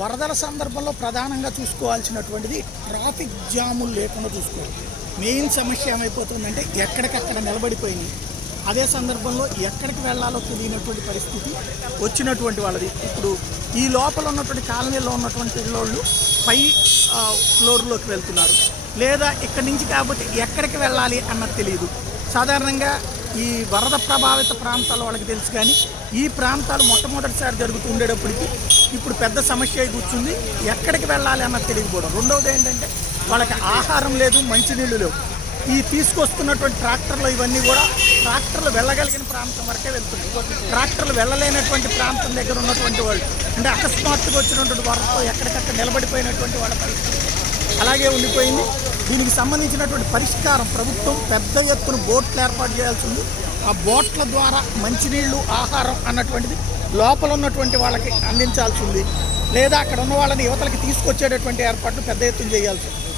వరదల సందర్భంలో ప్రధానంగా చూసుకోవాల్సినటువంటిది ట్రాఫిక్ జాములు లేకుండా చూసుకోవాలి. మెయిన్ సమస్య ఏమైపోతుందంటే ఎక్కడికక్కడ నిలబడిపోయింది. అదే సందర్భంలో ఎక్కడికి వెళ్ళాలో తెలియనటువంటి పరిస్థితి వచ్చినటువంటి వాళ్ళది. ఇప్పుడు ఈ లోపల ఉన్నటువంటి కాలనీలో ఉన్నటువంటి పిల్లోళ్ళు పై ఫ్లోర్లోకి వెళ్తున్నారు, లేదా ఇక్కడి నుంచి కాకపోతే ఎక్కడికి వెళ్ళాలి అన్నది తెలియదు. సాధారణంగా ఈ వరద ప్రభావిత ప్రాంతాల వాళ్ళకి తెలుసు, కానీ ఈ ప్రాంతాలు మొట్టమొదటిసారి జరుగుతూ ఉండేటప్పటికి ఇప్పుడు పెద్ద సమస్య కూర్చుంది. ఎక్కడికి వెళ్ళాలి అన్నది తెలియకపోవడం. రెండవది ఏంటంటే వాళ్ళకి ఆహారం లేదు, మంచినీళ్ళు లేవు. ఈ తీసుకొస్తున్నటువంటి ట్రాక్టర్లు ఇవన్నీ కూడా ట్రాక్టర్లు వెళ్ళగలిగిన ప్రాంతం వరకే వెళ్తున్నాయి. ట్రాక్టర్లు వెళ్ళలేనటువంటి ప్రాంతం దగ్గర ఉన్నటువంటి వాళ్ళు, అంటే అకస్మాత్తుగా వచ్చినటువంటి వరదతో ఎక్కడికక్కడ నిలబడిపోయినటువంటి వాళ్ళ పరిస్థితి అలాగే ఉండిపోయింది. దీనికి సంబంధించినటువంటి పరిష్కారం ప్రభుత్వం పెద్ద ఎత్తున బోట్లు ఏర్పాటు చేయాల్సి ఉంది. ఆ బోట్ల ద్వారా మంచినీళ్ళు, ఆహారం అన్నటువంటిది లోపల ఉన్నటువంటి వాళ్ళకి అందించాల్సి ఉంది, లేదా అక్కడ ఉన్న వాళ్ళని యువతలకి తీసుకొచ్చేటటువంటి ఏర్పాట్లు పెద్ద ఎత్తున చేయాల్సి ఉంది.